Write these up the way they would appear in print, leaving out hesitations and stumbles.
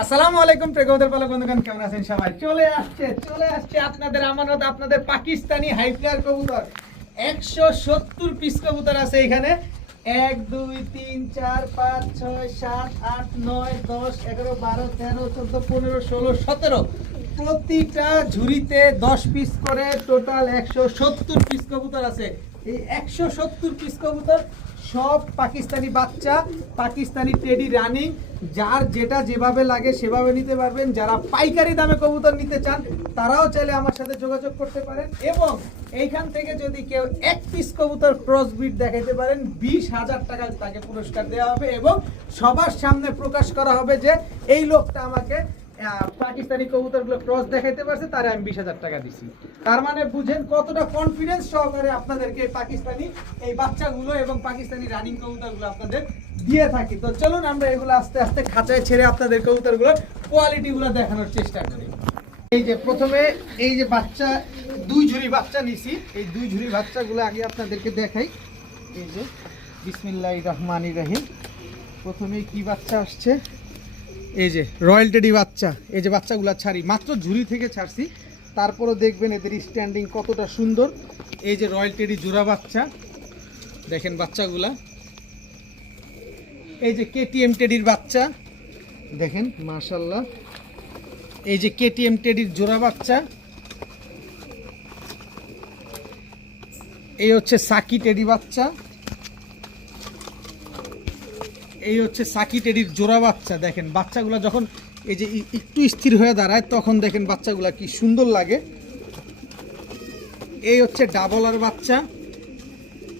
আসসালামু আলাইকুম প্রেক্ষকদের পালক বন্ধুগণ, কেমন আছেন সবাই? চলে আসছে আপনাদের আমানত, আপনাদের পাকিস্তানি হাই ফ্লায়ার কবুতর। 170 পিস কবুতর আছে এখানে। 1 2 3 4 5 6 7 8 9 10 11 12 13 14 15 16 17 প্রতিটা ঝুড়িতে 10 পিস করে টোটাল 170 পিস কবুতর আছে। এই 170 পিস কবুতর সব পাকিস্তানি বাচ্চা, পাকিস্তানি টেডি রানিং। যার যেটা যেভাবে লাগে সেভাবে নিতে পারবেন। যারা পাইকারি দামে কবুতর নিতে চান তারাও চাইলে আমার সাথে যোগাযোগ করতে পারেন। এবং এইখান থেকে যদি কেউ 1 পিস কবুতর ক্রস ব্রিড দেখাইতে পারেন 20,000 টাকা তাকে পুরস্কার দেওয়া হবে এবং সবার সামনে প্রকাশ করা হবে যে এই লোকটা আমাকে পাকিস্তানি কবুতরগুলো ক্রস দেখাইতে পারছে, তারে আমি 20,000 টাকা দিছি। তার মানে বুঝেন কতটা কনফিডেন্স সহকারে আপনাদেরকে পাকিস্তানি এই বাচ্চাগুলো এবং পাকিস্তানি রানিং কবুতরগুলো আপনাদের দিয়ে থাকি। তো চলুন আমরা এগুলো আস্তে আস্তে খাঁচায় ছেড়ে আপনাদের কবুতরগুলোর কোয়ালিটিগুলো দেখানোর চেষ্টা করি। এই যে প্রথমে এই যে বাচ্চা 2 ঝুড়ি বাচ্চা নিছি, এই 2 ঝুড়ি বাচ্চাগুলো আগে আপনাদেরকে দেখাই। এই যে বিসমিল্লাহির রহমানির রহিম। প্রথমে কি বাচ্চা আসছে? এই যে রয়্যাল টেডি বাচ্চা। এই যে বাচ্চাগুলো ছাড়ি মাত্র ঝুড়ি থেকে ছাড়ছি, তারপরও দেখবেন এদের স্ট্যান্ডিং কতটা সুন্দর। এই যে রয়্যাল টেডি জোড়া বাচ্চা, দেখেন বাচ্চাগুলা। এই যে কেটিএম টেডির বাচ্চা, দেখেন মাশাআল্লাহ। এই যে কেটিএম টেডির জোড়া বাচ্চা। এই হচ্ছে সাকি টেডি বাচ্চা। এই হচ্ছে সাকি টেডির জোড়া বাচ্চা। দেখেন বাচ্চাগুলো যখন এই যে একটু স্থির হয়ে দাঁড়ায় তখন দেখেন বাচ্চাগুলো কি সুন্দর লাগে। এই হচ্ছে ডাবলার বাচ্চা,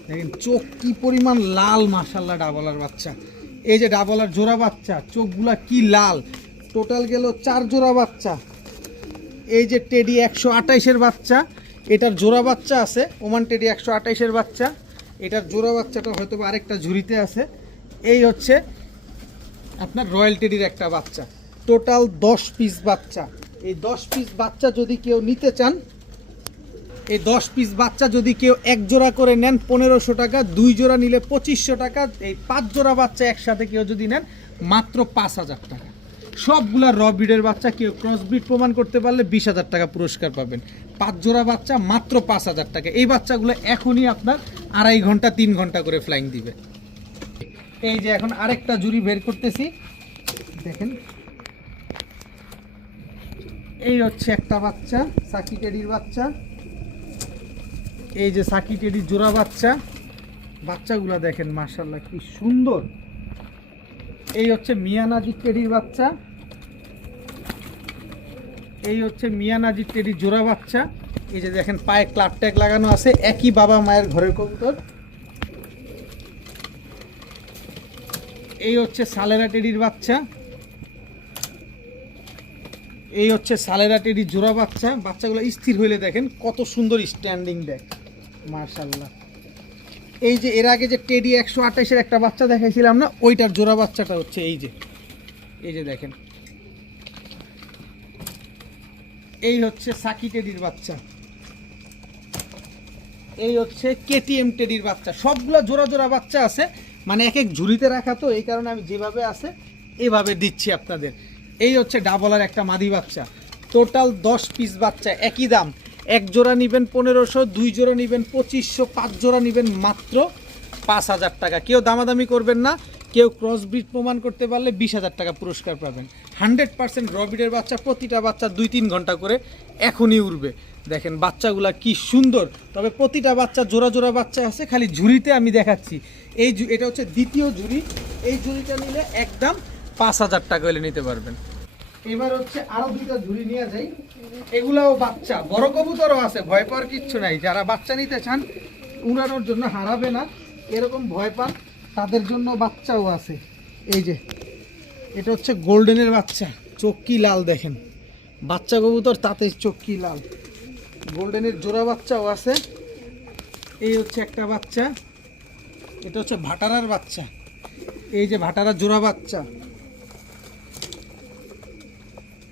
দেখেন চোখ কি পরিমাণ লাল, মাশাআল্লাহ ডাবলার বাচ্চা। এই যে ডাবলার জোড়া বাচ্চা, চোখগুলা কি লাল। টোটাল গেল 4 জোড়া বাচ্চা। এই যে টেডি 128-এর বাচ্চা, এটার জোড়া বাচ্চা আছে। ওমান টেডি 128-এর বাচ্চা, এটার জোড়া বাচ্চাটা হয়তো আরেকটা ঝুড়িতে আছে। এই হচ্ছে আপনার রয়্যাল টেডির একটা বাচ্চা। টোটাল 10 পিস বাচ্চা। এই 10 পিস বাচ্চা যদি কেউ নিতে চান, এই 10 পিস বাচ্চা যদি কেউ 1 জোড়া করে নেন 1500 টাকা, 2 জোড়া নিলে 2500 টাকা, এই 5 জোড়া বাচ্চা একসাথে কেউ যদি নেন মাত্র 5000 টাকা। সবগুলা র ব্রিডের বাচ্চা, কেউ ক্রস ব্রিড প্রমাণ করতে পারলে 20,000 টাকা পুরস্কার পাবেন। 5 জোড়া বাচ্চা মাত্র 5000 টাকা। এই বাচ্চাগুলো এখনই আপনার 2.5 ঘন্টা 3 ঘন্টা করে ফ্লাইং দিবে। এই যে এখন আরেকটা জুড়ি বের করতেছি, দেখেন। এই হচ্ছে একটা বাচ্চা, সাকি টেডির বাচ্চা। এই যে সাকি টেডির জোড়া বাচ্চা। বাচ্চাগুলো দেখেন মাশাআল্লাহ কি সুন্দর। এই হচ্ছে মিয়ানাজির টেডির বাচ্চা। এই হচ্ছে মিয়ানাজির টেডির জোড়া বাচ্চা। এই যে দেখেন পায়ে ক্লাব ট্যাগ লাগানো আছে, একই বাবা মায়ের ঘরের কবুতর। এই হচ্ছে সালেরা টেডির বাচ্চা। এই হচ্ছে সালেরা টেডির জোড়া বাচ্চা। বাচ্চাগুলো স্থির হইলে দেখেন কত সুন্দর স্ট্যান্ডিং দেখ, মাশাআল্লাহ। এই যে এর আগে যে টেডি 128-এর একটা বাচ্চা দেখাইছিলাম না, ওইটার জোড়া বাচ্চাটা হচ্ছে এই যে দেখেন। এই হচ্ছে সাকি টেডির বাচ্চা। এই হচ্ছে কেটিএম টেডির বাচ্চা। সবগুলো জোড়া জোড়া বাচ্চা আছে, মানে এক এক ঝুড়িতে রাখা, তো এই কারণে আমি যেভাবে আছে এইভাবে দিচ্ছি আপনাদের। এই হচ্ছে ডাবলার একটা মাদি বাচ্চা। টোটাল 10 পিস বাচ্চা, একই দাম। 1 জোড়া নেবেন 1500, 2 জোড়া নেবেন 2500, 5 জোড়া নেবেন মাত্র 5000 টাকা। কেউ দামাদামি করবেন না। কেউ ক্রস ব্রিড প্রমাণ করতে পারলে 20,000 টাকা পুরস্কার পাবেন। 100% র ব্রিডের বাচ্চা। প্রতিটা বাচ্চা 2-3 ঘন্টা করে এখনই উড়বে। দেখেন বাচ্চাগুলা কি সুন্দর। তবে প্রতিটা বাচ্চা জোড়া জোড়া বাচ্চা আছে, খালি ঝুড়িতে আমি দেখাচ্ছি। এটা হচ্ছে দ্বিতীয় ঝুড়ি। এই ঝুড়িটা নিলে একদম 5000 টাকা হলে নিতে পারবেন। এবার হচ্ছে আরো 2টা ঝুড়ি নিয়ে যাই। এগুলাও বাচ্চা, বড় কবুতরও আছে, ভয় পাওয়ার কিচ্ছু নাই। যারা বাচ্চা নিতে চান, উড়ানোর জন্য হারাবে না এরকম ভয় পান, তাদের জন্য বাচ্চাও আছে। এই যে এটা হচ্ছে গোল্ডেনের বাচ্চা, চোখ কি লাল দেখেন। বাচ্চা কবুতর তাতে চোখ কি লাল। গোল্ডেনের জোড়া বাচ্চাও আছে। এই হচ্ছে একটা বাচ্চা, এটা হচ্ছে ভাটারার বাচ্চা। এই যে ভাটারার জোড়া বাচ্চা।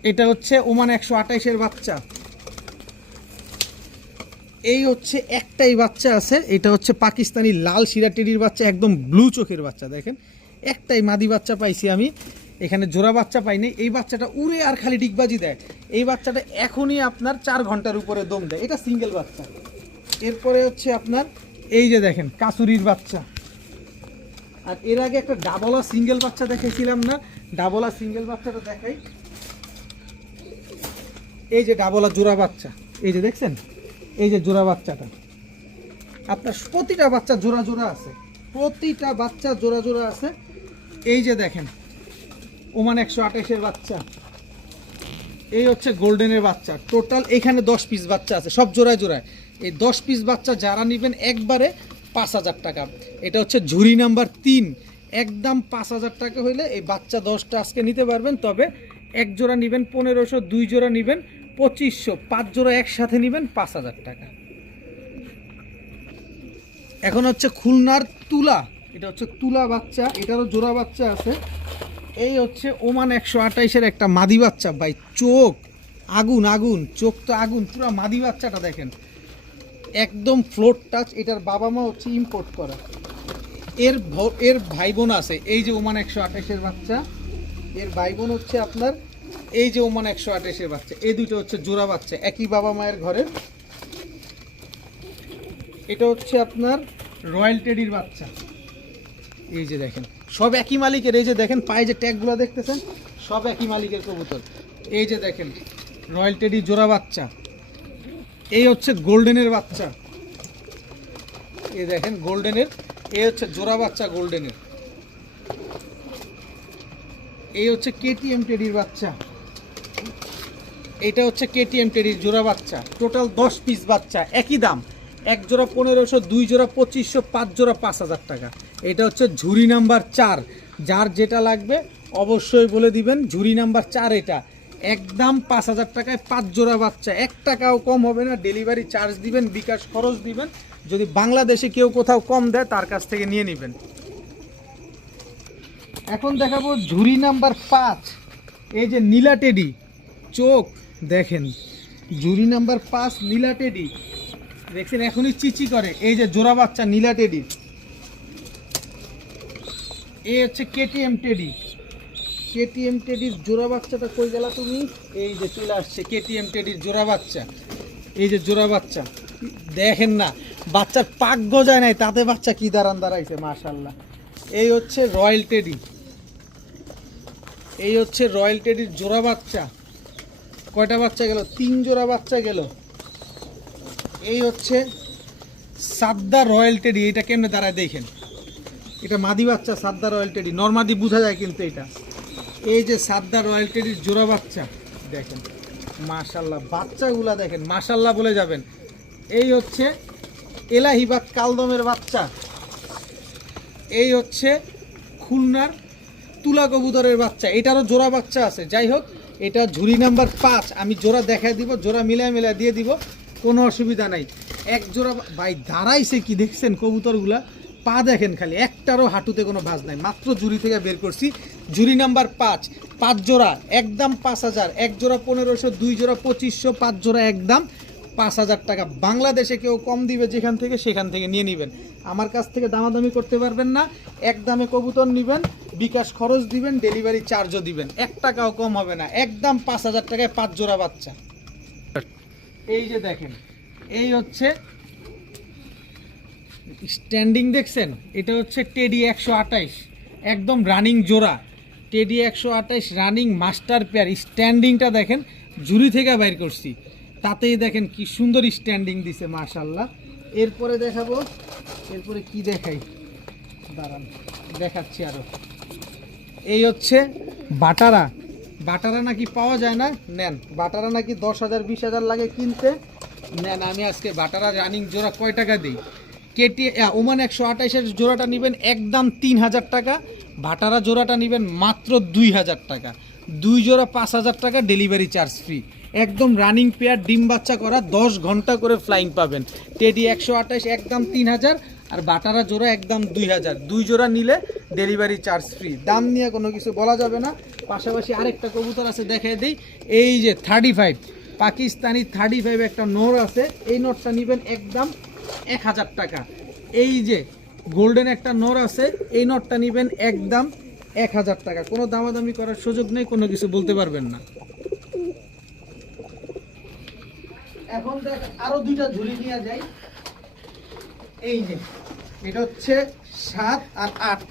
এটা হচ্ছে ওমান 128-এর বাচ্চা। এই হচ্ছে একটাই বাচ্চা আছে, এটা হচ্ছে পাকিস্তানি লাল শিরা টেডির বাচ্চা, একদম ব্লু চোখের বাচ্চা। দেখেন একটাই মাদি বাচ্চা পাইছি আমি। এখানে জোড়া বাচ্চা পাইনি, এই বাচ্চাটা উড়ে আর খালি ডিগবাজি দেয়। এই বাচ্চাটা এখনই আপনার 4 ঘন্টার উপরে দম দেয়, এটা সিঙ্গেল বাচ্চা। এরপরে হচ্ছে আপনার এই যে দেখেন কাসুরির বাচ্চা। আর এর আগে একটা ডাবলা সিঙ্গেল বাচ্চা দেখেছিলাম না, ডাবলা সিঙ্গেল বাচ্চাটা দেখাই। এই যে ডাবলা জোড়া বাচ্চা, এই যে দেখছেন, এই যে জোড়া বাচ্চাটা আপনার প্রতিটা বাচ্চা জোড়া জোড়া আছে, প্রতিটা বাচ্চা জোড়া জোড়া আছে। এই যে দেখেন ওমান 128-এর বাচ্চা, এই হচ্ছে গোল্ডেনের বাচ্চা। টোটাল এখানে 10 পিস বাচ্চা আছে, সব জোড়ায় জোড়ায়। এই 10 পিস বাচ্চা যারা নেবেন একবারে 5000 টাকা। এটা হচ্ছে ঝুরি নাম্বার 3, একদম 5000 টাকা হইলে এই বাচ্চা 10টা আজকে নিতে পারবেন। তবে এক জোড়া নেবেন 1500, 2 জোড়া নেবেন 2500, 5 জোড়া একসাথে নেবেন 5000 টাকা। এখন হচ্ছে খুলনার তুলা, এটা হচ্ছে তুলা বাচ্চা, এটারও জোড়া বাচ্চা আছে। এই হচ্ছে ওমান 128-এর একটা মাদি বাচ্চা, ভাই চোখ আগুন আগুন, চোখ তো আগুন, পুরো মাদি বাচ্চাটা দেখেন একদম ফ্লোট টাচ। এটার বাবা মা হচ্ছে ইম্পোর্ট করা। এর ভাই বোন আছে, এই যে ওমান 128-এর বাচ্চা, এর ভাই বোন হচ্ছে আপনার এই যে ওমান 128-এর বাচ্চা। এই দুটো হচ্ছে জোড়া বাচ্চা, একই বাবা মায়ের ঘরের। এটা হচ্ছে আপনার রয়্যাল টেডির বাচ্চা, এই যে দেখেন সব একই মালিকের। এই যে দেখেন পায়ে যে ট্যাগগুলো দেখতেছেন সব একই মালিকের কবুতর। এই যে দেখেন রয়্যাল টেডি জোড়া বাচ্চা। এই হচ্ছে গোল্ডেনের বাচ্চা, এই দেখেন গোল্ডেনের, এই হচ্ছে জোড়া বাচ্চা গোল্ডেনের। এই হচ্ছে কেটিএম টেডির বাচ্চা, এটা হচ্ছে কেটিএম টেডির জোড়া বাচ্চা। টোটাল 10 পিস বাচ্চা, একই দাম, এক জোড়া 1500, 2 জোড়া 2500, 5 জোড়া 5000 টাকা। এটা হচ্ছে ঝুরি নাম্বার 4, যার যেটা লাগবে অবশ্যই বলে দিবেন। ঝুরি নাম্বার 4 এটা একদম 5000 টাকায় 5 জোড়া বাচ্চা, 1 টাকাও কম হবে না। ডেলিভারি চার্জ দিবেন, বিকাশ খরচ দিবেন। যদি বাংলাদেশে কেউ কোথাও কম দেয় তার কাছ থেকে নিয়ে নেবেন। এখন দেখাবো ঝুরি নাম্বার 5, এই যে নীলা টেডি, চোখ দেখেন, ঝুরি নাম্বার 5 নীলা টেডি দেখছেন এখনই চিচি করে। এই যে জোড়া বাচ্চা নীলা টেডি। এই হচ্ছে কেটিএম টেডি, কেটিএম টেডির জোড়া বাচ্চাটা কই গেলা তুমি? এই যে চলে আসছে কেটিএম টেডির জোড়া বাচ্চা। এই যে জোড়া বাচ্চা দেখেন না, বাচ্চার পাক গজায় নাই, তাতে বাচ্চা কি দাঁড়াইছে মাশাআল্লাহ। এই হচ্ছে রয়্যাল টেডি, এই হচ্ছে রয়্যাল টেডির জোড়া বাচ্চা। কয়টা বাচ্চা গেল? 3 জোড়া বাচ্চা গেল। এই হচ্ছে সাদ্দা রয়্যাল টেডি, এটা কেমনে দাঁড়ায় দেখেন, এটা মাদি বাচ্চা সাদ্দা রয়্যাল টেডি, নরমাদি বোঝা যায় কিন্তু এটা। এই যে সাদ্দা রয়্যাল টেডির জোড়া বাচ্চা দেখেন মাশাআল্লাহ, বাচ্চাগুলা দেখেন মাশাআল্লাহ বলে যাবেন। এই হচ্ছে এলাহিবাদ কালদমের বাচ্চা। এই হচ্ছে খুলনার তুলা কবুতরের বাচ্চা, এটারও জোড়া বাচ্চা আছে। যাই হোক, এটা ঝুরি নাম্বার 5, আমি জোড়া দেখাই দিব, জোড়া মিলায় মিলায় দিয়ে দিব, কোনো অসুবিধা নাই। এক জোড়া ভাই দাঁড়াইছে কি দেখছেন কবুতরগুলা, পা দেখেন খালি, একটারও হাঁটুতে কোনো ভাঁজ নাই। মাত্র ঝুরি থেকে বের করছি। ঝুরি নাম্বার 5, 5 জোড়া একদম 5000, এক জোড়া 1500, 2 জোড়া 2500, 5 জোড়া একদম 5000 টাকা। বাংলাদেশে কেউ কম দিবে যেখান থেকে সেখান থেকে নিয়ে নেবেন, আমার কাছ থেকে দামাদামি করতে পারবেন না। এক দামে কবুতর নেবেন, বিকাশ খরচ দিবেন, ডেলিভারি চার্জও দিবেন, 1 টাকাও কম হবে না। একদম 5000 টাকায় 5 জোড়া বাচ্চা। এই যে দেখেন, এই হচ্ছে স্ট্যান্ডিং দেখছেন, এটা হচ্ছে টেডি 128, একদম রানিং জোড়া। Teddy 128 running master pair. স্ট্যান্ডিংটা দেখেন, ঝুরি থেকে বাইর করছি, তাতেই দেখেন কি সুন্দর স্ট্যান্ডিং দিছে মাশাআল্লাহ। এরপরে দেখাবো, এরপরে কি দেখাই, দাঁড়ান দেখাচ্ছি আরো। এই হচ্ছে বাটারা, বাটারা নাকি পাওয়া যায় না, নেন। বাটারা নাকি 10,000 20,000 লাগে কিনতে, নেন। আমি আজকে বাটারা রানিং জোড়া কয় টাকা দিই? কেটি ওমান 128-এর জোড়াটা নেবেন একদম 3000 টাকা, ভাটারা জোড়াটা নেবেন মাত্র 2000 টাকা। 2 জোড়া 5000 টাকা, ডেলিভারি চার্জ ফ্রি। একদম রানিং পেয়ার, ডিম বাচ্চা করা, 10 ঘন্টা করে ফ্লাইং পাবেন। টেডি 128 একদম 3000, আর বাটারা জোড়া একদম 2000। 2 জোড়া নিলে ডেলিভারি চার্জ ফ্রি। দাম নিয়ে কোনো কিছু বলা যাবে না। পাশাপাশি আরেকটা কবুতর আছে দেখাই দিই, এই যে 35 পাকিস্তানি 35 একটা নোর আছে, এই নোটটা নেবেন একদম 1000 টাকা। এই যে গোল্ডেন একটা নোর আছে, এই নোটটা নেবেন একদম 1000 টাকা। কোনো দামাদামি করার সুযোগ নেই, কোনো কিছু বলতে পারবেন না। এখন দেখ আরো দুইটা ঝুড়ি নিয়ে যাই। এই যে এটা হচ্ছে 7 আর 8,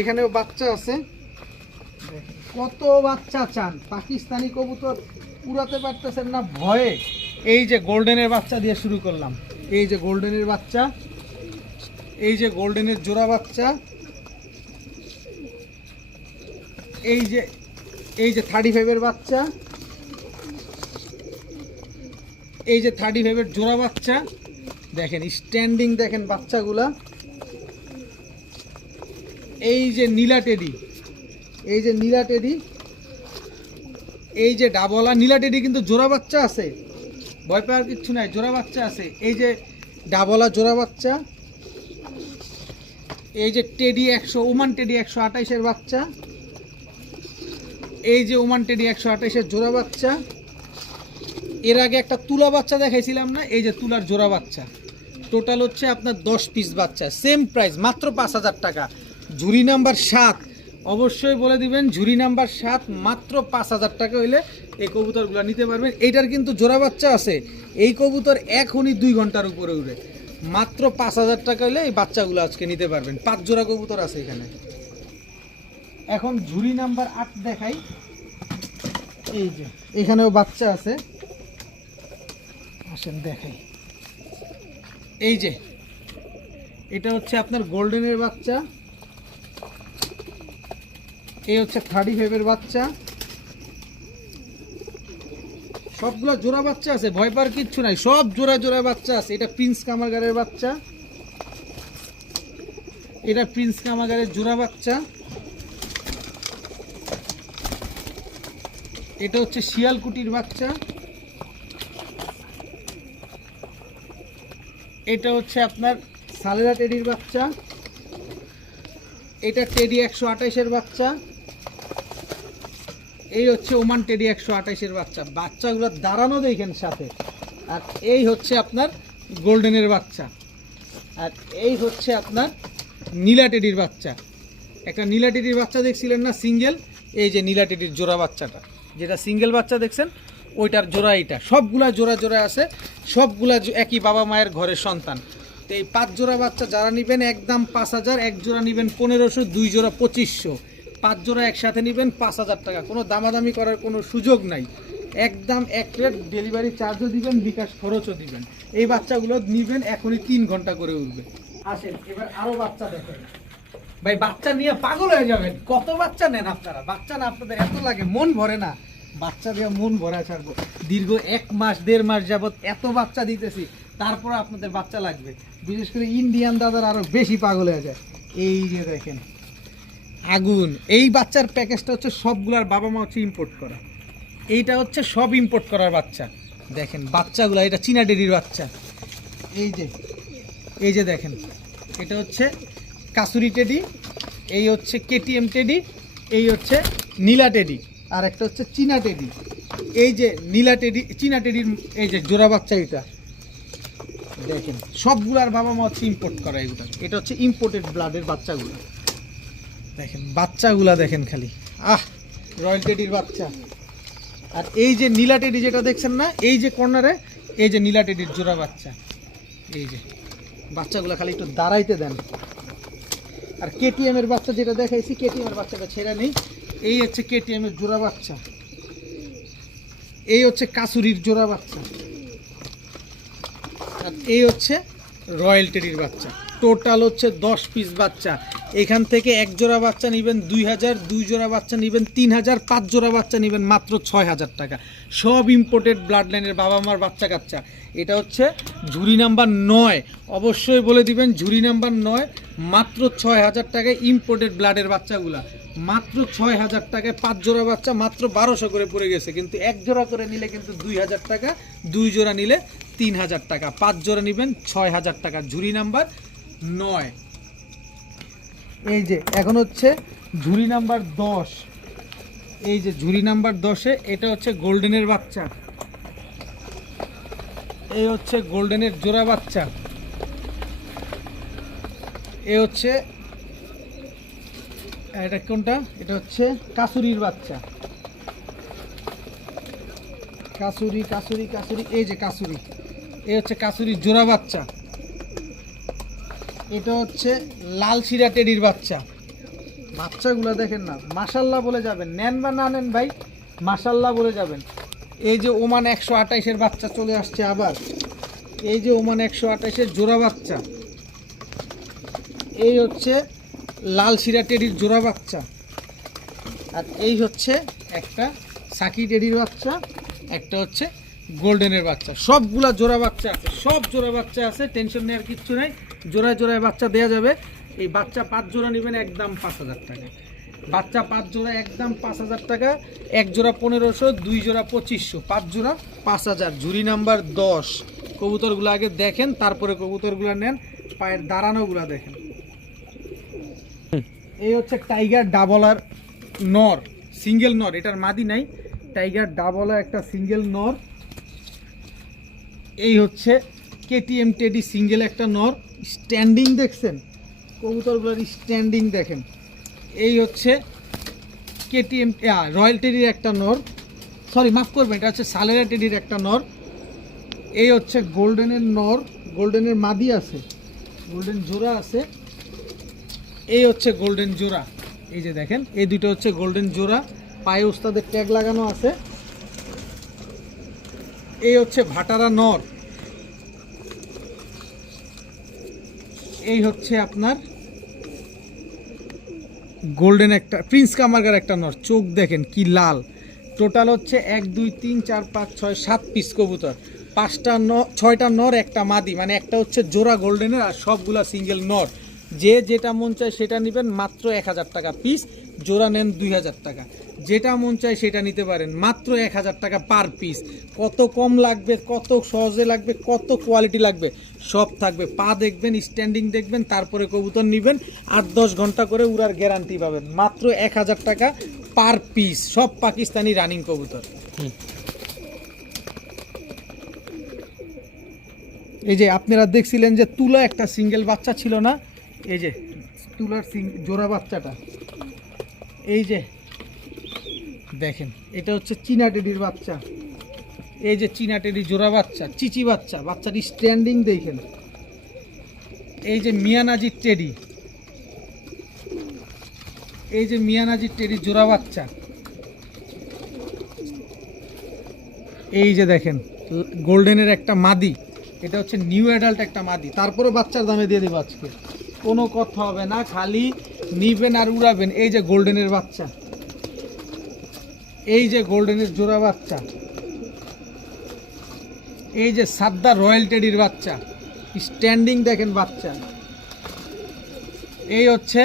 এখানেও বাচ্চা আছে। কত বাচ্চা চান, পাকিস্তানি কবুতর উড়াতে পারতেছেন না ভয়ে। এই যে গোল্ডেনের বাচ্চা দিয়ে শুরু করলাম। এই যে গোল্ডেনের বাচ্চা, এই যে গোল্ডেনের জোড়া বাচ্চা, এই যে 35-এর বাচ্চা, এই যে 35-এর জোড়া বাচ্চা। দেখেন স্ট্যান্ডিং, দেখেন বাচ্চাগুলা। এই যে নীলা টেডি, এই যে নীলা টেডি, এই যে ডাবলা নীলা টেডি কিন্তু জোড়া বাচ্চা আছে, ভয় পাওয়ার কিচ্ছু নাই, জোড়া বাচ্চা আছে। এই যে ডাবলা জোড়া বাচ্চা, এই যে টেডি 100, ওমান টেডি 128-এর বাচ্চা, এই যে ওমান টেডি 128-এর জোড়া বাচ্চা। এর আগে একটা তুলা বাচ্চা দেখাইছিলাম না, এই যে তুলার জোড়া বাচ্চা। টোটাল হচ্ছে আপনার 10 পিস বাচ্চা, সেম প্রাইস, মাত্র 5000 টাকা। ঝুড়ি নাম্বার 7, অবশ্যই বলে দিবেন ঝুড়ি নাম্বার 7 মাত্র 5000 টাকা হইলে এই কবুতরগুলো নিতে পারবেন। এইটার কিন্তু জোড়া বাচ্চা আছে, এই কবুতর এখনই 2 ঘন্টার উপরে উড়ে। মাত্র 5000 টাকা হইলে এই বাচ্চাগুলো আজকে নিতে পারবেন। 5 জোড়া কবুতর আছে এখানে। এখন ঝুড়ি নাম্বার 8 দেখাই। এই যে এখানেও বাচ্চা আছে, আসেন দেখাই। এই যে এটা হচ্ছে আপনার গোল্ডেনের বাচ্চা, এই হচ্ছে 35-এর বাচ্চা। সবগুলো জোড়া বাচ্চা আছে, ভয় পাওয়ার কিচ্ছু নাই, সব জোড়া জোড়া বাচ্চা আছে। এটা প্রিন্স কামারগারের বাচ্চা, এটা প্রিন্স কামারগারের জোড়া বাচ্চা। এটা হচ্ছে শিয়ালকুটির বাচ্চা, এটা হচ্ছে আপনার সালেরা টেডির বাচ্চা, এটা টেডি 128-এর বাচ্চা, এই হচ্ছে ওমান টেডি 128-এর বাচ্চা। বাচ্চাগুলো দাঁড়ানো দেখেন সাথে। আর এই হচ্ছে আপনার গোল্ডেনের বাচ্চা, আর এই হচ্ছে আপনার নীলা টেডির বাচ্চা। একটা নীলা টেডির বাচ্চা দেখছিলেন না সিঙ্গেল, এই যে নীলা টেডির জোড়া বাচ্চাটা, যেটা সিঙ্গেল বাচ্চা দেখছেন ওইটার জোড়া এইটা। সবগুলা জোড়া জোড়া আছে, সবগুলা একই বাবা মায়ের ঘরের সন্তান। তো এই 5 জোড়া বাচ্চা যারা নেবেন একদম 5000, এক জোড়া নেবেন 1500, 2 জোড়া 2500, 5 জোড়া একসাথে নেবেন 5000 টাকা। কোনো দামাদামি করার কোনো সুযোগ নাই, একদম এক রেট। ডেলিভারি চার্জও দিবেন, বিকাশ খরচও দিবেন। এই বাচ্চাগুলো নেবেন এখনই 3 ঘন্টা করে উঠবে। আসেন এবার আরো বাচ্চা দেখেন ভাই, বাচ্চা নিয়ে পাগল হয়ে যাবেন। কত বাচ্চা নেন আপনারা, বাচ্চা না আপনাদের এত লাগে, মন ভরে না। বাচ্চা দিয়ে মন ভরা ছাড়বো। দীর্ঘ 1 মাস 1.5 মাস যাবত এত বাচ্চা দিতেছি, তারপর আপনাদের বাচ্চা লাগবে। বিশেষ করে ইন্ডিয়ান দাদার আরো বেশি পাগল হয়ে যায়। এই যে দেখেন আগুন, এই বাচ্চার প্যাকেজটা হচ্ছে সবগুলার বাবা মা হচ্ছে ইম্পোর্ট করা। এইটা হচ্ছে সব ইম্পোর্ট করার বাচ্চা। দেখেন বাচ্চাগুলো, এটা চীনা টেডির বাচ্চা। এই যে দেখেন, এটা হচ্ছে কাসুরি টেডি, এই হচ্ছে কেটিএম টেডি, এই হচ্ছে নীলা টেডি, আর একটা হচ্ছে চীনা টেডি। এই যে নীলা টেডি চীনা টেডির এই যে জোড়া বাচ্চা, এটা দেখেন সবগুলার বাবা মা হচ্ছে ইম্পোর্ট করা। এগুলো এটা হচ্ছে ইম্পোর্টেড ব্লাডের বাচ্চাগুলো। দেখেন বাচ্চাগুলা দেখেন খালি, রয়্যাল টেডির বাচ্চা। আর এই যে নীলা টেডি যেটা দেখছেন না, এই যে কর্নারে, এই যে নীলা টেডির জোড়া বাচ্চা। এই যে বাচ্চাগুলো খালি একটু দাঁড়াইতে দেন। আর কেটিএম এর বাচ্চা যেটা দেখাইছি, কেটিএম এর বাচ্চাটা ছেড়ে নেই। এই হচ্ছে কেটিএম এর জোড়া বাচ্চা, এই হচ্ছে কাসুরির জোড়া বাচ্চা, আর এই হচ্ছে রয়্যাল টেডির বাচ্চা। টোটাল হচ্ছে 10 পিস বাচ্চা। এখান থেকে 1 জোড়া বাচ্চা নেবেন 2000, 2 জোড়া বাচ্চা নেবেন 3000, 5 জোড়া বাচ্চা নেবেন মাত্র 6000 টাকা। সব ইম্পোর্টেড ব্লাড লাইনের বাবা মার বাচ্চা কাচ্চা। এটা হচ্ছে ঝুড়ি নাম্বার 9, অবশ্যই বলে দিবেন ঝুড়ি নাম্বার 9, মাত্র 6000 টাকায় ইম্পোর্টেড ব্লাডের বাচ্চাগুলা, মাত্র 6000 টাকায় 5 জোড়া বাচ্চা মাত্র 1200 করে পড়ে গেছে। কিন্তু 1 জোড়া করে নিলে কিন্তু 2000 টাকা, 2 জোড়া নিলে 3000 টাকা, 5 জোড়া নেবেন 6000 টাকা। ঝুড়ি নাম্বার 9। এই যে এখন হচ্ছে ঝুড়ি নাম্বার 10, এই যে ঝুড়ি নাম্বার 10-এ এটা হচ্ছে গোল্ডেনের বাচ্চা, এই হচ্ছে গোল্ডেনের জোড়া বাচ্চা, এই হচ্ছে এটা কোনটা? এটা হচ্ছে কাসুরির বাচ্চা। কাসুরি কাসুরি কাসুরি, এই যে কাসুরি, এই হচ্ছে কাসুরির জোড়া বাচ্চা। এটা হচ্ছে লাল শিরা টেডির বাচ্চা। বাচ্চাগুলো দেখেন না, মাশাল্লাহ বলে যাবেন, নেন বা না নেন ভাই মাশাল্লাহ বলে যাবেন। এই যে ওমান 128-এর বাচ্চা চলে আসছে আবার। এই যে ওমান 128-এর জোড়া বাচ্চা। এই হচ্ছে লাল শিরা টেডির জোড়া বাচ্চা। আর এই হচ্ছে একটা সাকি টেডির বাচ্চা, একটা হচ্ছে গোল্ডেনের বাচ্চা। সবগুলা জোড়া বাচ্চা আছে, সব জোড়া বাচ্চা আছে, টেনশন নেওয়ার কিচ্ছু নাই। জোড়ায় জোড়ায় বাচ্চা দেওয়া যাবে। এই বাচ্চা 5 জোড়া নেবেন একদম 5000 টাকা। বাচ্চা 5 জোড়া একদম 5000 টাকা। এক জোড়া 1500, 2 জোড়া 2500, 5 জোড়া 5000। ঝুড়ি নাম্বার 10। কবুতরগুলো আগে দেখেন, তারপরে কবুতরগুলো নেন। পায়ের দাঁড়ানোগুলো দেখেন। এই হচ্ছে টাইগার ডাবলার নর, সিঙ্গেল নর, এটার মাদি নাই। টাইগার ডাবলার একটা সিঙ্গেল নর। এই হচ্ছে কেটিএম টেডি সিঙ্গেল একটা নর। স্ট্যান্ডিং দেখছেন কবুতরগুলোর, স্ট্যান্ডিং দেখেন। এই হচ্ছে কেটিএম রয়্যাল টেডির একটা নর, সরি মাফ করবেন, এটা হচ্ছে সালেরা টেডির একটা নর। এই হচ্ছে গোল্ডেনের নর, গোল্ডেনের মাদি আছে, গোল্ডেন জোড়া আছে। এই হচ্ছে গোল্ডেন জোড়া, এই যে দেখেন, এই দুটো হচ্ছে গোল্ডেন জোড়া, পায়ে ওস্তাদের ট্যাগ লাগানো আছে। এই হচ্ছে ভাটারা নর। এই হচ্ছে আপনার গোল্ডেন একটা প্রিন্স কামারগার একটা নর, চোখ দেখেন কি লাল। টোটাল হচ্ছে 1 2 3 4 5 6 7 পিস কবুতর, 6টা নর একটা মাদি, মানে একটা হচ্ছে জোড়া গোল্ডেনের আর সবগুলা সিঙ্গেল নর। যে যেটা মন চায় সেটা নেবেন, মাত্র 1000 টাকা পিস। জোড়া নেন 2000 টাকা। যেটা মন চায় সেটা নিতে পারেন, মাত্র 1000 টাকা পার পিস। কত কম লাগবে, কত সহজে লাগবে, কত কোয়ালিটি লাগবে সব থাকবে। পা দেখবেন, স্ট্যান্ডিং দেখবেন, তারপরে কবুতর নেবেন। 8-10 ঘন্টা করে উড়ার গ্যারান্টি পাবেন। মাত্র 1000 টাকা পার পিস, সব পাকিস্তানি রানিং কবুতর। এই যে আপনারা দেখছিলেন যে তুলা একটা সিঙ্গেল বাচ্চা ছিল না, এই যে তুলার জোড়া বাচ্চাটা, এই যে দেখেন, এটা হচ্ছে চীনা টেডির বাচ্চা। এই যে চীনা টেডির জোড়া বাচ্চা, চিচি বাচ্চা, বাচ্চাটি স্ট্যান্ডিং দেখেন। এই যে মিয়ানাজির টেডি, এই যে মিয়ানাজির টেডির জোড়া বাচ্চা। এই যে দেখেন গোল্ডেনের একটা মাদি, এটা হচ্ছে নিউ অ্যাডাল্ট একটা মাদি। তারপরে বাচ্চার দামে দিয়ে দেবো আজকে, কোনো কথা হবে না, খালি নিবেন আর উড়াবেন। এই যে গোল্ডেনের বাচ্চা, এই যে গোল্ডেনের জোড়া বাচ্চা। এই যে সাদ্দা রয়্যাল টেডির বাচ্চা, স্ট্যান্ডিং দেখেন বাচ্চা। এই হচ্ছে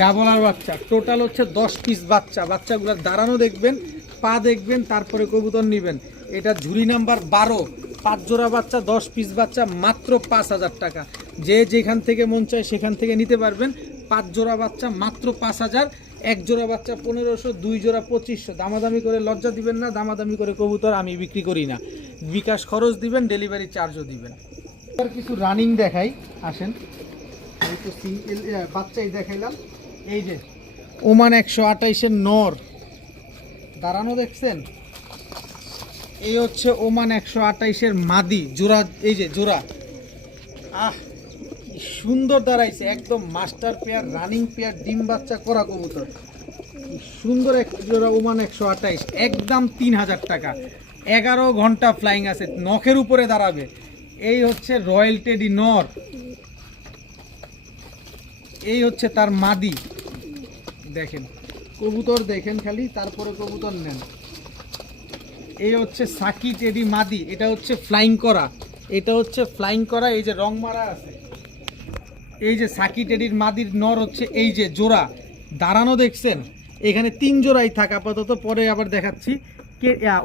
ডাবলার বাচ্চা। টোটাল হচ্ছে 10 পিস বাচ্চা। বাচ্চাগুলোর দাঁড়ানো দেখবেন, পা দেখবেন, তারপরে কবুতর নেবেন। এটা ঝুড়ি নাম্বার 12, 5 জোড়া বাচ্চা, 10 পিস বাচ্চা, মাত্র 5000 টাকা। যে যেখান থেকে মন চায় সেখান থেকে নিতে পারবেন। 5 জোড়া বাচ্চা মাত্র 5000, 1 জোড়া বাচ্চা 1500, 2 জোড়া 2500। দামাদামি করে লজ্জা দিবেন না, দামাদামি করে কবুতর আমি বিক্রি করি না। বিকাশ খরচ দিবেন, ডেলিভারি চার্জও দিবেন। আর কিছু রানিং দেখাই, আসেন। এই তো সিঙ্গেল বাচ্চাই দেখাইলাম। এই যে ওমান 128-এর নর, দাঁড়ানো দেখছেন। এই হচ্ছে ওমান 128-এর মাদি জোড়া, এই যে জোড়া। সুন্দর দাঁড়াইছে, একদম মাস্টার পেয়ার, রানিং পেয়ার, ডিম বাচ্চা করা কবুতর। সুন্দর এক জোড়া ওমান 128, একদম 3000 টাকা। 11 ঘন্টা ফ্লাইং আছে, নখের উপরে দাঁড়াবে। এই হচ্ছে রয়্যাল টেডি নর, এই হচ্ছে তার মাদি। দেখেন কবুতর দেখেন খালি, তারপরে কবুতর নেন। এই হচ্ছে সাকি টেডি মাদি, এটা হচ্ছে ফ্লাইং করা, এটা হচ্ছে ফ্লাইং করা। এই যে রং মারা আছে। এই যে সাকি টেডির মাদির নর হচ্ছে এই যে জোড়া, দাঁড়ানো দেখছেন। এখানে 3 জোড়াই থাক আপাতত, পরে আবার দেখাচ্ছি।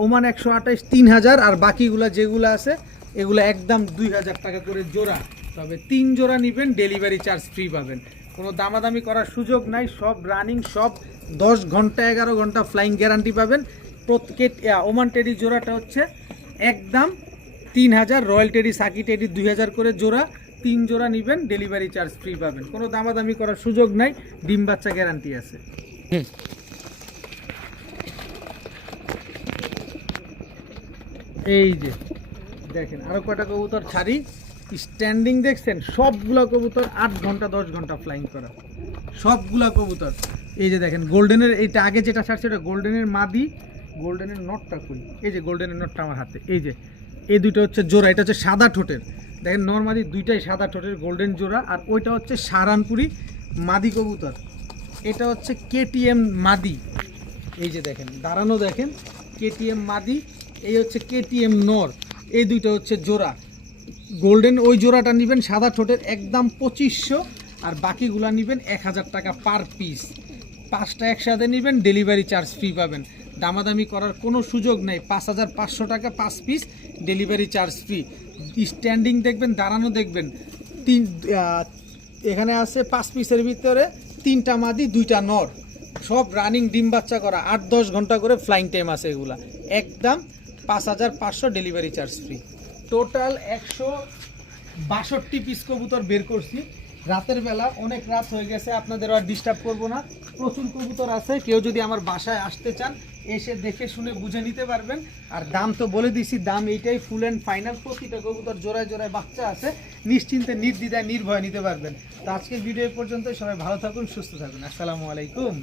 ওমান 128 3000, আর বাকিগুলা যেগুলো আছে এগুলো একদম 2000 টাকা করে জোড়া। তবে 3 জোড়া নেবেন, ডেলিভারি চার্জ ফ্রি পাবেন, কোনো দামাদামি করার সুযোগ নাই। সব রানিং, সব 10 ঘন্টা 11 ঘন্টা ফ্লাইং গ্যারান্টি পাবেন। প্রত্যেক ওমান টেডি জোড়াটা হচ্ছে একদম 3000, রয়্যাল টেডি সাকি টেডি 2000 করে জোড়া। 3 জোড়া নেবেন ডেলিভারি চার্জ ফ্রি পাবেন, কোনো দামাদামি করার সুযোগ নাই, ডিম বাচ্চা গ্যারান্টি আছে। এই যে দেখেন আরো কয়টা কবুতর ছাড়ি, স্ট্যান্ডিং দেখছেন, সবগুলা কবুতর 8 ঘন্টা 10 ঘন্টা ফ্লাইং করা, সবগুলা কবুতর। এই যে দেখেন গোল্ডেনের, এইটা আগে যেটা ছাড়ছে ওটা গোল্ডেনের মাদি, গোল্ডেনের নটটা কই, এই যে গোল্ডেনের নটটা আমার হাতে, এই যে এই দুটো হচ্ছে জোড়া, এটা হচ্ছে সাদা ঠোঁটের, দেখেন নর্মালি দুইটাই সাদা ঠোঁটের গোল্ডেন জোড়া, আর ওইটা হচ্ছে সারানপুরি মাদি কবুতর, এটা হচ্ছে কেটিএম মাদি। এই যে দেখেন দাঁড়ানো, দেখেন কেটিএম মাদি, এই হচ্ছে কেটিএম নর, এই দুইটা হচ্ছে জোড়া। গোল্ডেন ওই জোড়াটা নেবেন সাদা ঠোঁটের একদম 2500, আর বাকিগুলা নেবেন 1000 টাকা পার পিস। 5টা একসাথে নেবেন ডেলিভারি চার্জ ফ্রি পাবেন, দামাদামি করার কোনো সুযোগ নেই। 5500 টাকা 5 piece, delivery charge free. Standing দেখবেন, দাঁড়ানো দেখবেন, এখানে আছে 5 পিসের ভিতরে 3টা মাদি 2টা নর, সব রানিং ডিম বাচ্চা করা, 8-10 ঘন্টা করে ফ্লাইং টাইম আছে এগুলা, একদম 5500 delivery charge free. Total 162 piece কবুতর বের করছি রাতের বেলা, অনেক রাত হয়ে গেছে, আপনাদের আর ডিস্টার্ব করবো না। প্রচুর কবুতর আছে, কেউ যদি আমার বাসায় আসতে চান এসে দেখে শুনে বুঝে নিতে পারবেন। আর দাম তো বলে দিছি, দাম এইটাই ফুল অ্যান্ড ফাইনাল। প্রতিটা কবুতর জোড়ায় জোড়ায় বাচ্চা আছে, নিশ্চিন্তে নির্দ্বিধায় নির্ভয় নিতে পারবেন। তো আজকের ভিডিও পর্যন্ত, সবাই ভালো থাকুন, সুস্থ থাকুন, আসসালামু আলাইকুম।